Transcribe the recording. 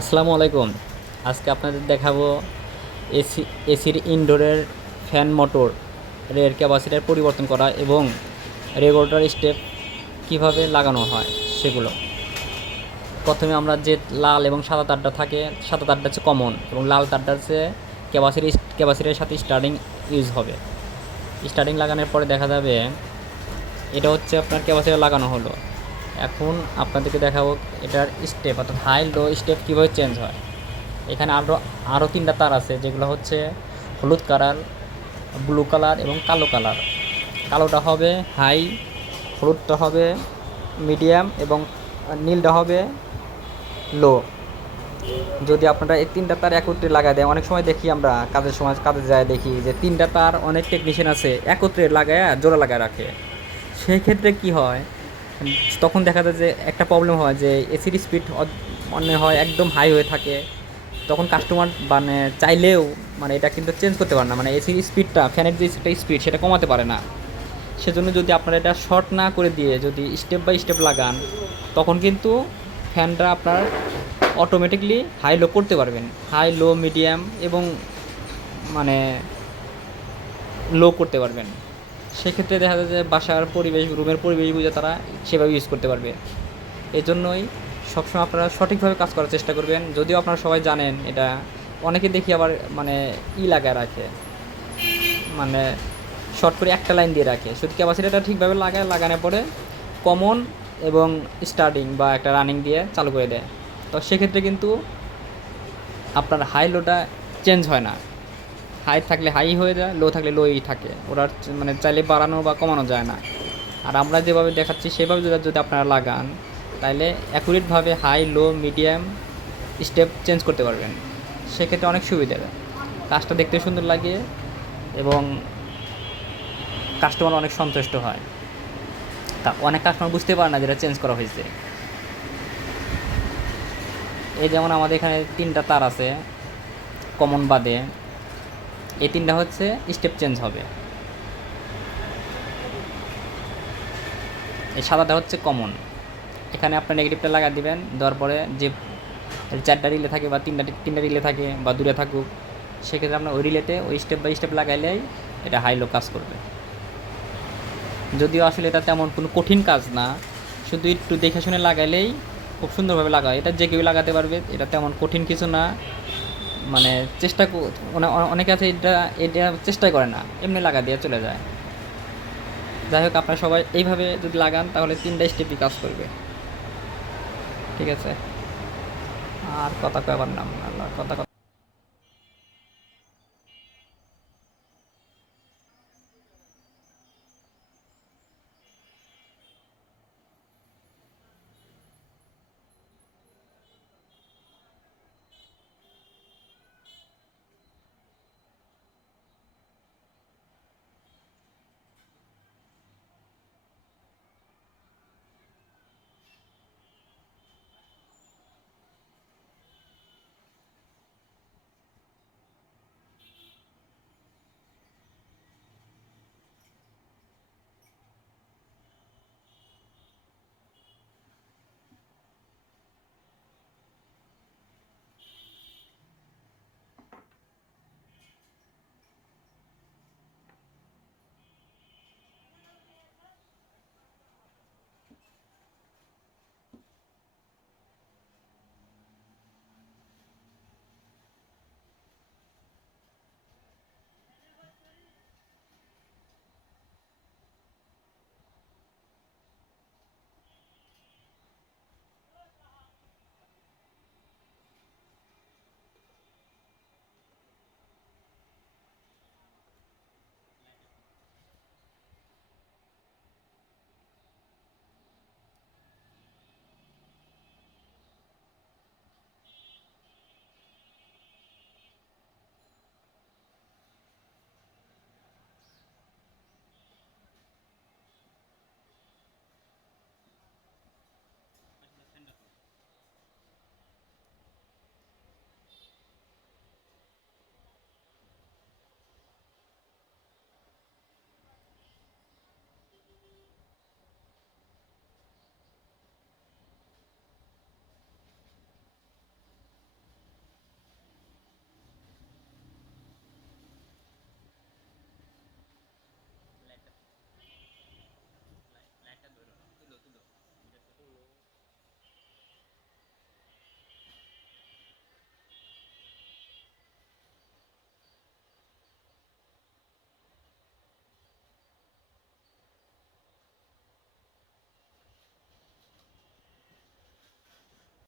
আসসালামু আলাইকুম। আজকে আপনাদের দেখাবো এসির ইনডোরের ফ্যান মোটর এর ক্যাপাসিটার পরিবর্তন করা এবং রেগুলেটর স্টেপ কিভাবে লাগানো হয় সেগুলো। প্রথমে আমরা যে লাল এবং সাদা তারটা থাকে, সাদা তারটা হচ্ছে কমন এবং লাল তারটা হচ্ছে ক্যাপাসিটারের সাথে স্টার্টিং ইউজ হবে। স্টার্টিং লাগানোর পরে দেখা যাবে এটা হচ্ছে আপনার ক্যাপাসিটার লাগানো হলো। এখন আপনাদেরকে দেখাবো এটার স্টেপ অর্থাৎ হাই লো স্টেপ কীভাবে চেঞ্জ হয়। এখানে আরও তিনটা তার আছে, যেগুলো হচ্ছে হলুদ কালার, ব্লু কালার এবং কালো কালার। কালোটা হবে হাই, হলুদটা হবে মিডিয়াম এবং নীলটা হবে লো। যদি আপনারা এই তিনটা তার একত্রে লাগাই দেয়, অনেক সময় দেখি আমরা কাজের সময় কাজে যায় দেখি যে তিনটা তার অনেক টেকনিশিয়ান আছে একত্রে লাগায় জোড়া লাগায় রাখে। সেই ক্ষেত্রে কী হয়, তখন দেখা যায় যে একটা প্রবলেম হয় যে এসির স্পিড মনে হয় একদম হাই হয়ে থাকে। তখন কাস্টমার মানে চাইলেও মানে এটা কিন্তু চেঞ্জ করতে পারে না, মানে এসির স্পিডটা ফ্যানের যে স্পিড সেটা কমাতে পারে না। সেজন্য যদি আপনারা এটা শর্ট না করে দিয়ে যদি স্টেপ বাই স্টেপ লাগান, তখন কিন্তু ফ্যানটা আপনার অটোমেটিকলি হাই লো করতে পারবেন, হাই লো মিডিয়াম এবং মানে লো করতে পারবেন। সেক্ষেত্রে দেখা যায় যে বাসার পরিবেশ, রুমের পরিবেশ বুঝে তারা সেভাবে ইউজ করতে পারবে। এই জন্যই সবসময় আপনারা সঠিকভাবে কাজ করার চেষ্টা করবেন। যদিও আপনারা সবাই জানেন এটা, অনেকে দেখি আবার মানে লাগায় রাখে, মানে শর্ট করে একটা লাইন দিয়ে রাখে। শুধু ক্যাপাসিটারটা ঠিকভাবে লাগানোর পরে কমন এবং স্টার্টিং বা একটা রানিং দিয়ে চালু করে দেয়। তো সেক্ষেত্রে কিন্তু আপনার হাই লোটা চেঞ্জ হয় না, হাই থাকলে হাই হয়ে যায়, লো থাকলে লোই থাকে। ওরা মানে চাইলে বাড়ানো বা কমানো যায় না। আর আমরা যেভাবে দেখাচ্ছি সেভাবে যদি আপনারা লাগান, তাহলে অ্যাকুরেটভাবে high low medium step change করতে পারবেন। সেক্ষেত্রে অনেক সুবিধা, কাজটা দেখতে সুন্দর লাগে এবং কাস্টমার অনেক সন্তুষ্ট হয়। তা অনেক কাস্টমার বুঝতে পারে না যেটা চেঞ্জ করা হয়েছে। এই যেমন আমাদের এখানে তিনটা তার আছে কমন বাদে, এই তিনটা হচ্ছে স্টেপ চেঞ্জ হবে। এই সাদাটা হচ্ছে কমন। এখানে আপনার নেগেটিভটা লাগা দিবেন, দেওয়ার পরে যে চারটা রিলে থাকে বা তিনটা রিলে থাকে বা দূরে থাকুক, সেক্ষেত্রে আপনার ওই রিলেতে ওই স্টেপ বাই স্টেপ লাগাইলেই এটা হাই লো কাজ করবে। যদিও আসলে এটা তেমন কোনো কঠিন কাজ না, শুধু একটু দেখে শুনে লাগাইলেই খুব সুন্দরভাবে লাগা হয়। এটা যে কেউ লাগাতে পারবে, এটা তেমন কঠিন কিছু না। মানে অনেকে আছে এটা এটা চেষ্টাই করে না, এমনি লাগা দিয়ে চলে যায়। যাই হোক, আপনারা সবাই এইভাবে যদি লাগান তাহলে তিনটা স্টেপই কাজ করবে। ঠিক আছে, আর কথা কয়বার নাম আল্লাহ কথা